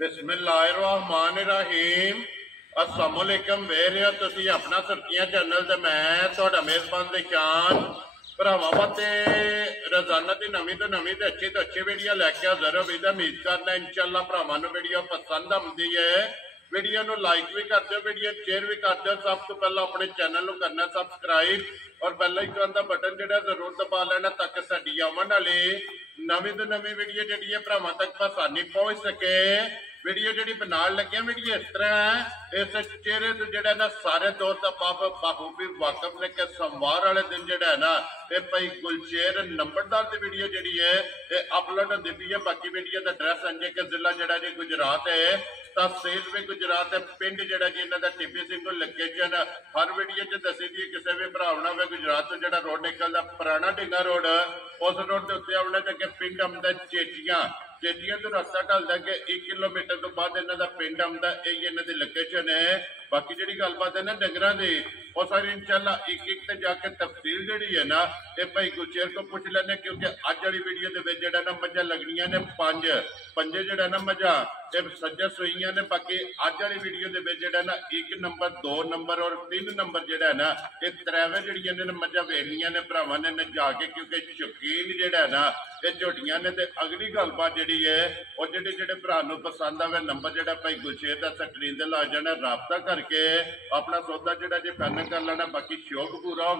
बिस्मिल्लाहिर्रहमानिर्रहीम। अस्सलाम वालेकुम। वेख रहे हो तुसीं अपना सुर्खियां चैनल ते मैं तुहाडा मेज़बान निशान भरावां वास्ते रोजाना की नवीं तो नवीं ते अच्छी वीडियो लैके हाज़र हो। उम्मीद करना इंशाअल्लाह भरावां नूं वीडियो पसंद आउंदी है। वीडियो नूं लाइक भी कर दो, वीडियो शेयर भी कर दो। सब तो पहले अपने चैनल नूं करना सबसक्राइब और बेल आइकन का बटन जिहड़ा जरूर दबा लेना ताकि साडी आउण वाली नवीं तो नवीं वीडियो जिहड़ी है भरावां तक आसानी पहुंच सके। वीडियो जी बनाने लगे वीडियो इस तरह है, इस चेहरे से जोड़ा ना सारे दोस्त बखूबी वाकफ ने कि सोमवार वाले दिन जोड़ा है ना ये भाई गुलशेर नंबरदार की वीडियो जी है ये अपलोड होती पी है। बाकी वीडियो का एड्रैस अंजे कि जिला जोड़ा जी गुजरात है, तहसील भी गुजरात है, पिंड जोड़ा जी इन्हों का टीपी सिंह लोकेशन हर वीडियो च दसी दी। किसी भी भरावना हो गुजरात तो जो रोड निकलता पुराना ढिंगा रोड उस रोड के उत्ते आने तो पिंड आंदा चेटियां। चेटियां तो रास्ता ढलता कि 1 किलोमीटर तो बाद इन्हों का पिंड आंदा, यही इन्हों की लोकेशन है। बाकी जी गलबात है ना डंगर की और सारी इंशाल्लाह एक एक ते जाके तफसील जी है ना ये भाई गुलशेर को पूछ लेने, क्योंकि अज वाली वीडियो के ना मझा लगनिया ने पंजे जड़ा ना मझा ये सज्जा सूइयां ने। बाकी अज वाली वीडियो के ना 1 नंबर 2 नंबर और 3 नंबर जोड़ा है ना ये त्रैवे जड़िया ने मझा वेखनिया ने भरावां ने जाके, क्योंकि शौकीन जोड़ा है ना ये झोटियां ने। तो अगली गलबात जी है और जेडे भरा पसंद आवे नंबर जो भाई गुलशेर का स्क्रीन से ला जाना, राबता करके अपना सौदा जोड़ा जी फाइनल कर लेना। बाकी शौक पूरा हो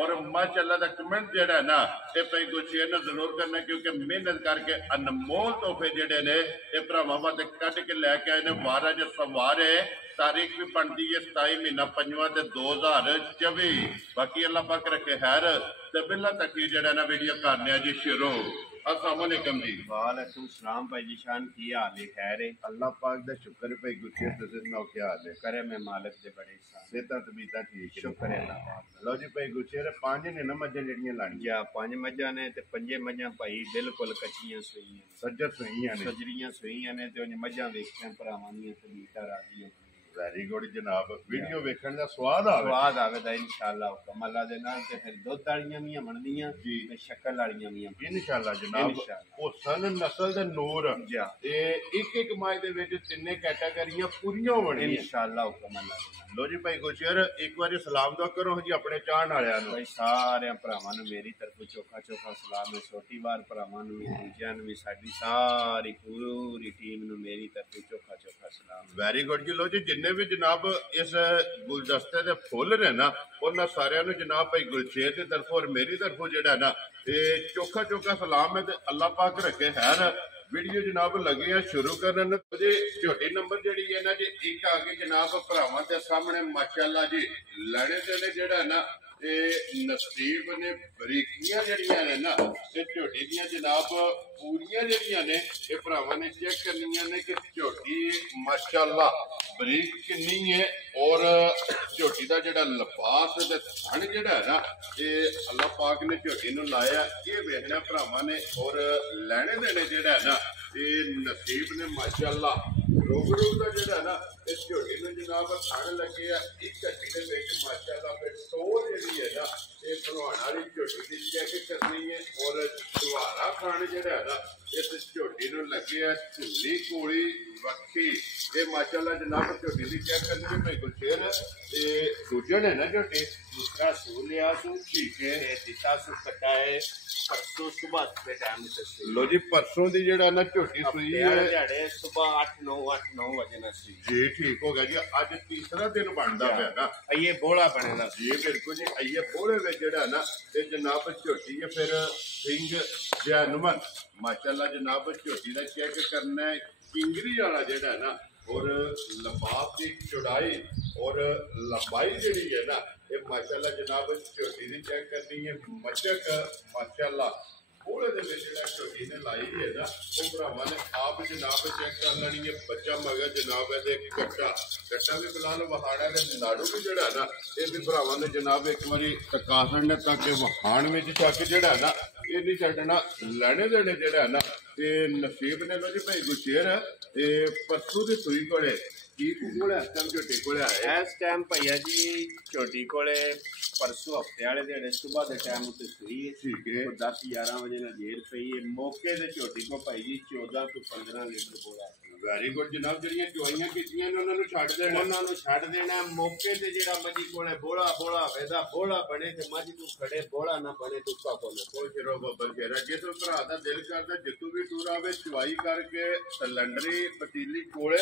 और माशाअल्लाह का कमेंट जोड़ा है ना ये भाई गुलशेर ने जरूर करना, क्योंकि मेहनत करके अनमोल तोहफे जोड़े ने ये भरावां वास्ते कट के लैके आए ने। 12 जो सवार है, तारीख भी बनती है 27 महीना 5वां 2024। बाकी अल्लाह पाक रखे खैर ते बिल्ला तक जोड़ा ना वीडियो करने जी शुरू। अस्सलाम वालेकुम जी। वालेकुम सलाम भाई जी शान की हाल है? खैर है अल्लाह पाक दा शुक्र है भाई गुलशेर तुसीं सुनाओ क्या हाल है? करे मैं मालिक दे बड़े सेहतां तबीयतां ठीक है? शुक्र है अल्लाह पाक। लो जी भाई गुलशेर 5 ने ना मझां जड़ियां लाणियां जा 5 मझां ने ते 5 मझां भाई बिल्कुल कच्चियां सूईयां सज्जर सूईयां ने सजरियां सूईयां ने ते उन मझां वेखियां भरावां दी तबीयतां राजी हो। वेरी गुड जनाब। वीडियो वेखण दा स्वाद आवेगा इंशाअल्लाह हुक्म अल्लाह दे नाल। ते फिर दुध वालियां भी बनदियां जी ते शक्कर वालियां भी इंशाअल्लाह जनाब। ओ सन नस्ल दे नूर जा ते एक माई दे विच तिन्ने कैटेगरियां पूरीਆਂ होणियां इंशाअल्लाह हुक्म अल्लाह। लो जी भाई गुलशेर एक बार सलाम दुआ करो जी अपने चाहण वालियां नु। भाई सारे भरावां नु मेरी तरफ चोखा चोखा सलाम है। छोटी बार भरावां नु भी दूजियां नु भी साडी सारी पूरी टीम नु मेरी तरफ चोखा चोखा सलाम। वेरी गुड जी। लो जी जिन्ने भी जनाब इस गुलदस्ते दे फुल ने ना उन्होंने सारियां नु जनाब भाई गुलशेर की तरफों और मेरी तरफों जेड़ा ना ये चोखा चोखा सलाम है। अल्लाह पाक रखे खैर। वीडियो जनाब लगे हैं शुरू करन। झोटी नंबर जी है ना जी एक आगे जनाब भरावां दे सामने माशाअल्लाह जी लड़े देने जेड़ा ना ये नसीब ने बरीकियां जड़ियां ने ना ये झोटी दियां जनाब पूरियां जड़ियां ने ये भरावां ने चेक करनियां ने कि झोटी माशाअल्लाह बरीक किन्नी है और झोटी का जोड़ा लिबास थन जोड़ा है ना ये अल्लाह पाक ने झोटी नूं लाया ये वेखना भरावां ने और लैने देने जोड़ा है ना ये नसीब ने माशाअल्लाह। रोग का जोड़ा है ना इस झोटी में जनाब थन लगे एक घंटे के माशाअल्लाह फिर टोल जी है ना ये बनवाने वाली झोटी की चेक करनी है और छुहारा खान जोड़ा है ना इस झोटी में लगे झुली कोड़ी वक्खी ये माशाअल्लाह जनाब झोटी की चेक करनी है भाई गुलशेर। ये दूजे ने ना झोटी दूसरा सू लिया सू ठीक है दिता सू कटा है परसों सुबह के टाइम से। लो जी परसों की जेड़ा ना झोटी सुई है सुबह 8-9 बजे ना सी जी ठीक हो गया जी। अज तीसरा दिन बनता पाया ना ये बोला बनेगा जी बिल्कुल जी। आइए बोले में जेड़ा ना ये जनाब झोटी है फिर सिंह जैनमन माशाअल्लाह जनाब झोटी का चेक करना है किंगरी वाला जेड़ा ना और लबाब की चौड़ाई और लंबाई जी है ना ये माशाअल्लाह जनाब झोटी की चेक करनी है। मचक माशाअल्लाह पूरे झोटी ने लाई है ना वो भरावां ने आप जनाब चेक कर लेनी है। बच्चा मगर जनाब है कट्टा कट्टा भी फिलहाल वहाड़ा ने नाड़ू भी जोड़ा है ना ये भी भरावां ने जनाब एक बार टका छड़ने ताकि वहाण में जाके जोड़ा है ना ये नहीं छड़ना लैने देने जोड़ा है ना ये नसीब ने। लो जी भाई गुलशेर ये परसों की सूई कोले झोटी को इस टाइम भैया जी झोटी को परसों हफ्ते वाले दिहाड़े सुबह के टाइम उत्ते सूई है। ठीक है 10-11 बजे ना जेर पई है मौके से झोटी को भाई जी 14 to 15 लीटर बोला ਵੈਰੀ ਗੁੱਡ ਜਨਾਬ। ਜਿਹੜੀਆਂ ਚੁਆਈਆਂ ਕੀਤੀਆਂ ਨੇ ਉਹਨਾਂ ਨੂੰ ਛੱਡ ਦੇਣਾ। ਉਹਨਾਂ ਨੂੰ ਛੱਡ ਦੇਣਾ ਮੌਕੇ ਤੇ। ਜਿਹੜਾ ਮੱਝੀ ਕੋਲੇ ਬੋਲਾ ਵੇਦਾ ਬੋਲਾ ਬਣੇ ਤੇ ਮੱਝ ਤੂੰ ਖੜੇ, ਬੋਲਾ ਨਾ ਬਣੇ ਤੂੰ ਕਾ ਕੋਲੇ। ਉਹ ਸ਼ੇਰੋ ਬੱਬਰ ਸ਼ੇਰਾ, ਜੇ ਤੂੰ ਭਰਾ ਦਾ ਦਿਲ ਕਰਦਾ ਜਿੱਤੂ ਵੀ ਟੂਰ ਆਵੇ ਚੁਆਈ ਕਰਕੇ ਸਿਲੰਡਰੀ ਪਤੀਲੀ ਕੋਲੇ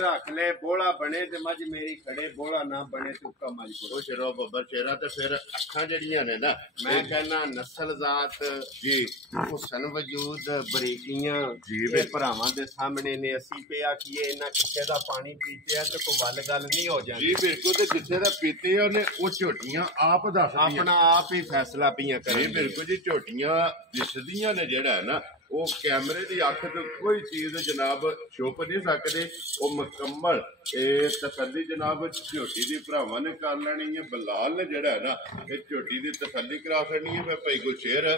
ਰੱਖ ਲੈ, ਬੋਲਾ ਬਣੇ ਤੇ ਮੱਝ ਮੇਰੀ ਖੜੇ, ਬੋਲਾ ਨਾ ਬਣੇ ਤੂੰ ਕਾ ਮੱਝ ਕੋਲੇ। ਉਹ ਸ਼ੇਰੋ ਬੱਬਰ ਸ਼ੇਰਾ, ਤੇ ਫਿਰ ਅੱਖਾਂ ਜਿਹੜੀਆਂ ਨੇ ਨਾ, ਮੈਂ ਕਹਿੰਦਾ ਨਸਲ ਜ਼ਾਤ ਜੀ, ਹੁਸਨ ਵਜੂਦ ਬਰੀਕੀਆਂ ਜੀ, ਇਹ ਭਰਾਵਾਂ ਦੇ ਸਾਹਮਣੇ ਨੇ। ਅਸੀਂ ਪਿਆ ਆਖੀਏ ਇਹਨਾਂ ਕਿੱਥੇ ਦਾ ਪਾਣੀ ਪੀਤੇ ਆ ਤੇ ਕੋਈ ਵੱਲ ਗੱਲ ਨਹੀਂ ਹੋ ਜਾਂਦੀ। ਜੀ ਬਿਲਕੁਲ। ਤੇ ਜਿੱਥੇ ਦਾ ਪੀਤੇ ਆ ਉਹਨੇ ਉਹ ਝੋਟੀਆਂ ਆਪ ਦੱਸਦੀਆਂ, ਆਪਣਾ ਆਪ ਹੀ ਫੈਸਲਾ ਪਈਆਂ ਜੀ ਕਰਨ। ਬਿਲਕੁਲ ਜੀ। ਝੋਟੀਆਂ ਦਿਸਦੀਆਂ ਨੇ ਜਿਹੜਾ ਹੈ ਨਾ, ਉਹ ਕੈਮਰੇ ਦੀ ਅੱਖ ਤੋਂ ਕੋਈ ਚੀਜ਼ ਜਨਾਬ ਛੁਪ ਨਹੀਂ ਸਕਦੇ। ਉਹ ਮੁਕੰਮਲ ਇਹ ਤਸੱਲੀ ਜਨਾਬ ਝੋਟੀ ਦੀ ਭਰਾਵਾਂ ਨੇ ਕਰ ਲੈਣੀ ਹੈ। ਬਲਾਲ ਨੇ ਜਿਹੜਾ ਹੈ ਨਾ, ਇਹ ਝੋਟੀ ਦੀ ਤਸੱਲੀ ਕਰਾ ਛੱਡਣੀ ਹੈ। ਫਿਰ ਭਾਈ ਗੁਰਸ਼ੇਰ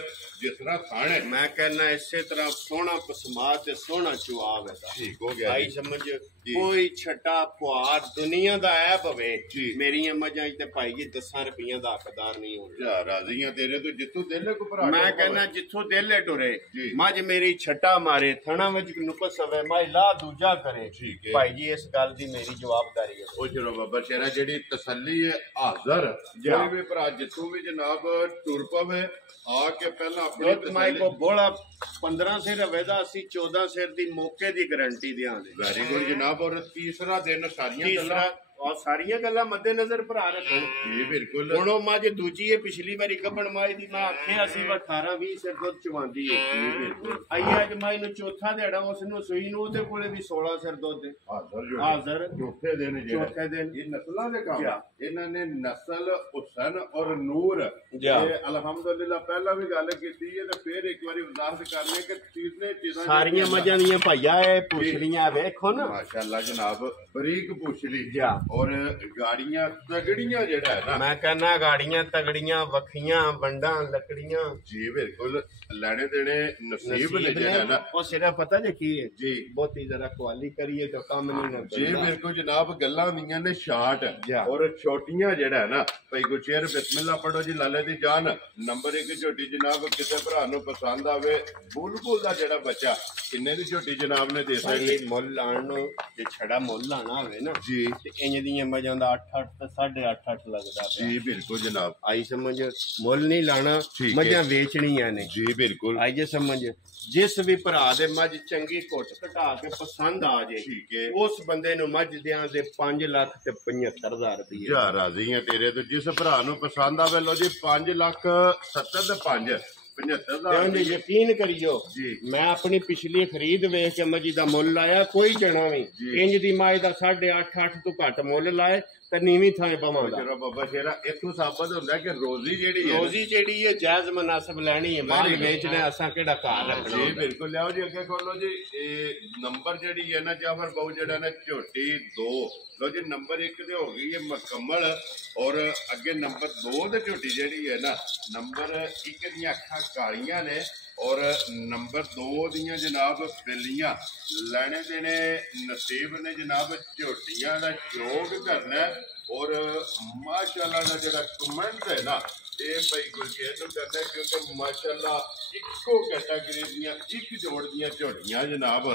ਜਿਸ ਤਰ੍ਹਾਂ ਖਾਣੇ, ਮੈਂ ਕਹਿੰਦਾ ਇਸੇ ਤਰ੍ਹਾਂ ਸੋਹਣਾ ਪਸਮਾ ਤੇ ਸੋਹਣਾ ਚੁਆਵ ਹੈ। ਠੀਕ ਹੋ ਗਿਆ ਭਾਈ ਸਮਝ ਕੋਈ ਛੱਟਾ ਪੁਆਰ ਦੁਨੀਆ ਦਾ ਐਬ ਹੋਵੇ, ਮੇਰੀਆਂ ਮੱਝਾਂ ਤੇ ਭਾਈ ਜੀ 10 ਰੁਪਈਆਂ ਦਾ ਹੱਕਦਾਰ ਨਹੀਂ ਹੋਣਾ। ਜਾ ਰਾਜ਼ੀਆਂ ਤੇਰੇ ਤੋਂ ਜਿੱਥੋਂ ਦਿਲ ਕੋ ਭਰਾ। ਮੈਂ ਕਹਿੰਦਾ ਜਿੱਥੋਂ ਦਿਲ ਟੁਰੇ ਮੱਝ ਮੇਰੀ ਛੱਟਾ ਮਾਰੇ, ਥਣਾ ਵਿੱਚ ਨੁਕਸ ਹੋਵੇ, ਮੈਂ ਲਾ ਦੂਜਾ ਕਰੇ। ਠੀਕ ਹੈ ਭਾਈ ਜੀ, ਇਸ ਗੱਲ ਦੀ ਮੇਰੀ ਜਵਾਬਦਾਰੀ ਹੈ। ਉਹ ਚਲੋ ਬੱਬਰ ਸ਼ੇਰਾ, ਜਿਹੜੀ ਤਸੱਲੀ ਹੈ ਹਾਜ਼ਰ ਕੋਈ ਵੀ ਭਰਾ ਜਿੱਥੋਂ ਵੀ ਜਨਾਬ ਟੁਰ ਪਵੇ ਆ ਕੇ ਪਹਿਲਾਂ ਆਪਣੀ ਮਾਈ ਕੋ ਬੋਲਾ 15 ਸਿਰ ਰਵੇਦਾ, ਅਸੀਂ 14 ਸਿਰ ਦੀ ਮੌਕੇ ਦੀ ਗਾਰੰਟੀ ਦਿਆਂਗੇ। ਵੈਰੀ ਗੁੱਡ ਜਨਾਬ। ਔਰ ਤੀਸਰਾ ਦਿਨ ਸਾਰੀਆਂ ਗੱਲਾਂ ਔਰ ਸਾਰੀਆਂ ਗੱਲਾਂ ਮੱਦੇ ਨਜ਼ਰ ਭਰਾ ਰੱਖਣ। ਜੀ ਬਿਲਕੁਲ। ਹੁਣ ਉਹ ਮੱਝ ਦੂਜੀ ਹੈ, ਪਿਛਲੀ ਵਾਰੀ ਗੱਬਣ ਮਾਈ ਦੀ ਮੈਂ ਆਖਿਆ ਸੀ 18-20 ਸਿਰ ਦੁੱਧ ਚਵਾਉਂਦੀ ਹੈ। ਜੀ ਬਿਲਕੁਲ। ਆਈ ਅੱਜ ਮਾਈ ਨੂੰ ਚੌਥਾ ਦਿਹਾੜਾ ਉਸ ਨੂੰ ਸੂਈ ਨੂੰ, ਉਹਦੇ ਕੋਲੇ ਵੀ 16 ਸਿਰ ਦੁੱਧ ਹਾਜ਼ਰ ਚੌਥੇ ਦਿਨ ਜਿਹੜਾ ਚੌਥੇ ਦਿਨ। ਇਹ ਨਸਲਾਂ ਦੇ ਕੰਮ ਇਹਨਾਂ ਨੇ ਨਸਲ ਹੁਸਨ ਔਰ ਨੂਰ। ਇਹ ਅਲਹਮਦੁਲਿਲਾ ਪਹਿਲਾਂ ਵੀ ਗੱਲ ਕੀਤੀ ਹੈ ਤੇ ਫਿਰ ਇੱਕ ਵਾਰੀ ਵਜ਼ਾਹਤ ਕਰਨੇ ਕਿ ਤੀਸਰੇ ਚੀਜ਼ਾਂ ਸਾਰੀਆਂ ਮੱਝਾਂ ਦੀਆਂ ਭਈਆ ਇਹ ਪੁੱਛਲੀਆਂ ਵੇਖੋ ਨਾ, ਮਾਸ਼ਾਅੱਲਾ ਜਨਾਬ ਬਰੀਕ ਪੁੱਛਲੀ ਜਾ। ਔਰ ਗਾੜੀਆਂ ਤਗੜੀਆਂ ਜਿਹੜਾ ਹੈ ਨਾ, ਮੈਂ ਕਹਿੰਦਾ ਗਾੜੀਆਂ ਤਗੜੀਆਂ ਵੱਖੀਆਂ ਵੰਡਾਂ ਲੱਕੜੀਆਂ। ਜੀ ਬਿਲਕੁਲ। ਲੈਣੇ ਦੇਣੇ ਨਸੀਬ ਨੇ ਜਿਹੜਾ ਨਾ, ਉਹ ਸਿਰਫ ਪਤਾ ਜੇ ਕੀ ਹੈ ਜੀ, ਬਹੁਤੀ ਜ਼ਰਾ ਕੁਆਲੀ ਕਰੀਏ ਤਾਂ ਕੰਮ ਨਹੀਂ ਨਾ ਜੀ ਬਿਲਕੁਲ ਜਨਾਬ। ਗੱਲਾਂ ਹੁੰਦੀਆਂ ਨੇ ਸ਼ਾਰਟ ਜਾ। ਔਰ ਛੋਟੀਆਂ ਜਿਹੜਾ ਹੈ ਨਾ, ਭਾਈ ਗੁਰਸ਼ੇਰ ਬਿਸਮਿਲ੍ਲਾ ਪੜੋ ਜੀ, ਲਾਲੇ ਦੀ ਜਾਨ। ਨੰਬਰ 1 ਝੋਟੀ ਜਨਾਬ, ਕਿਸੇ ਭਰਾ ਨੂੰ ਪਸੰਦ ਆਵੇ, ਬੁਲਬੁਲ ਦਾ ਜਿਹੜਾ ਬੱਚਾ, ਕਿੰਨੇ ਦੀ ਝੋਟੀ ਜਨਾਬ ਨੇ ਦੇ ਸਕਦੀ? ਮੁੱਲ ਲਾਣ ਨੂੰ ਜੇ ਛੜਾ ਮੁੱਲ ਲਾਣਾ ਹੋਵੇ ਨਾ ਜੀ, ਤੇ ਇੰਜ ਦੀਆਂ ਮੱਝਾਂ ਦਾ 8-8 ਤੇ 8.5 ਲੱਗਦਾ ਪਿਆ। ਜੀ ਬਿਲਕੁਲ ਜਨਾਬ। ਆਈ ਸਮਝ, ਮੁੱਲ ਨਹੀਂ ਲਾਣਾ, ਮੱਝਾਂ ਵੇਚਣੀਆਂ ਨੇ। ਜੀ ਬਿਲਕੁਲ। ਆਈ ਜੇ ਸਮਝ, ਜਿਸ ਵੀ ਭਰਾ ਦੇ ਮੱਝ ਚੰਗੀ ਘੁੱਟ ਘਟਾ ਕੇ ਪਸੰਦ ਆ ਜੇ, ਠੀਕ ਹੈ, ਉਸ ਬੰਦੇ ਨੂੰ ਮੱਝ ਦਿਆਂ ਦੇ 5 ਲੱਖ ਤੇ 75,000 ਰੁਪਏ। ਜਾ ਰਾਜ਼ੀ ਆ ਤੇਰੇ ਤੋਂ। ਜਿਸ ਭਰਾ ਨੂੰ ਪਸੰਦ ਆਵੇ ਲੋ ਜੀ 5,70,000 ਤੇ 75,000 ਤੇ ਯਕੀਨ ਕਰਿਓ ਜੀ, ਮੈਂ ਆਪਣੀ ਪਿਛਲੀ ਖਰੀਦ ਵੇਖ ਕੇ ਮੱਝੀ ਦਾ ਮੁੱਲ ਲਾਇਆ, ਕੋਈ ਜਣਾ ਵੀ ਇੰਜ ਦੀ ਮਾਈ ਦਾ 8.5 ਤੋਂ ਘੱਟ ਮੁੱਲ ਲਾਏ ਤੇ ਨੀਵੀਂ ਥਾਂ ਬਵਾਂ ਦਾ। ਚਲੋ ਬਾਬਾ ਸ਼ੇਰਾ, ਇੱਥੋਂ ਸਾਬਤ ਹੁੰਦਾ ਕਿ ਰੋਜ਼ੀ ਜਿਹੜੀ ਹੈ ਜਾਇਜ਼ ਮਨਾਸਬ ਲੈਣੀ ਹੈ, ਮਾਲ ਵੇਚਣਾ, ਅਸਾਂ ਕਿਹੜਾ ਘਰ ਰੱਖਣਾ। ਜੀ ਬਿਲਕੁਲ। ਲਿਆਓ ਜੀ ਅੱਗੇ ਖੋਲੋ ਜੀ। ਇਹ ਨੰਬਰ ਜਿਹੜੀ ਹੈ ਨਾ ਜਾਫਰ ਬਾਊ ਜਿਹੜਾ ਨਾ, ਝੋਟੀ 2 ਲੋ ਜੀ। ਨੰਬਰ 1 ਤੇ ਹੋ ਗਈ ਹੈ ਮੁਕੰਮਲ, ਔਰ ਅੱਗੇ ਨੰਬਰ 2 ਤੇ ਝੋਟੀ ਜਿਹੜੀ ਹੈ ਨਾ, ਨੰਬਰ 1 ਦੀਆਂ ਅੱਖਾਂ ਕਾਲੀਆਂ ਨੇ ਔਰ ਨੰਬਰ 2 ਦੀਆਂ ਜਨਾਬ ਬਿੱਲੀਆਂ। ਲੈਣੇ ਦੇਣੇ ਨਸੀਬ ਨੇ ਜਨਾਬ। ਝੋਟੀਆਂ ਦਾ ਸ਼ੌਕ ਕਰਨਾ ਔਰ ਮਾਸ਼ਾਅੱਲਾ ਦਾ ਜਿਹੜਾ ਕਮੈਂਟ ਹੈ ਨਾ, ਇਹ ਭਾਈ ਗੁਰਸ਼ੇਰ ਨੂੰ ਕਰਦਾ, ਕਿਉਂਕਿ ਮਾਸ਼ਾਅੱਲਾ ਇੱਕੋ ਕੈਟਾਗਰੀ ਦੀਆਂ ਇੱਕ ਜੋੜ ਦੀਆਂ ਝੋਟੀਆਂ ਜਨਾਬ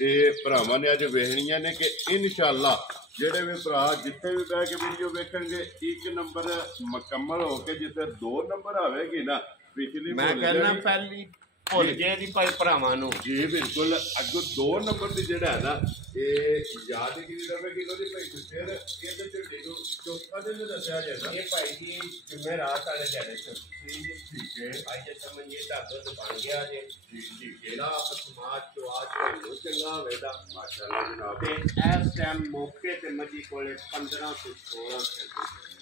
ਇਹ ਭਰਾਵਾਂ ਨੇ ਅੱਜ ਵੇਖਣੀਆਂ ਨੇ ਕਿ ਇਨਸ਼ਾਅੱਲਾ ਜਿਹੜੇ ਵੀ ਭਰਾ ਜਿੱਥੇ ਵੀ ਬਹਿ ਕੇ ਵੀਡੀਓ ਵੇਖਣਗੇ 1 ਨੰਬਰ ਮੁਕੰਮਲ ਹੋ ਕੇ ਜਿੱਥੇ 2 ਨੰਬਰ ਆਵੇਗੀ ਨਾ, ਪਿਛਲੀ ਮੈਂ ਕਹਿੰਦਾ ਪਹਿਲੀ ਭੁੱਲ ਗਏ ਦੀ ਭਾਈ ਭਰਾਵਾਂ ਨੂੰ। ਜੀ ਬਿਲਕੁਲ। ਅੱਗੋਂ 2 ਨੰਬਰ ਦੀ ਜਿਹੜਾ ਹੈ ਨਾ, ਇਹ ਯਾਦਗਿਰੀ ਰਵੇਗੀ ਉਹਦੀ ਭਾਈ ਗੁਰਸ਼ੇਰ। ਇਹਦੇ ਝੋਟੀ ਨੂੰ ਚੌਥਾ ਦਿਨ ਦੱਸਿਆ ਜਾਂਦਾ। ਇਹ ਭਾਈ ਜੀ ਜੁਮੇਰਾਤ ਵਾਲੇ ਦਿਹਾੜੇ ਚ ਠੀਕ ਹੈ। ਭਾਈ ਜੇ ਸਮਝੀਏ ਤਾਂ ਦੁੱਧ ਬਣ ਗਿਆ ਜੇ। ਜੀ ਜਿਹੜਾ ਆਪ ਸਮਾਜ ਚੋਂ ਆਜ ਨੂੰ ਚੰਗਾ ਹੋਵੇਗਾ ਮਾਸ਼ਾਅੱਲਾ ਜਨਾਬ। ਤੇ ਇਸ ਟਾਈਮ ਮੌਕੇ ਤੇ ਮੱਝੀ ਕੋਲੇ 15 ਤੋਂ 16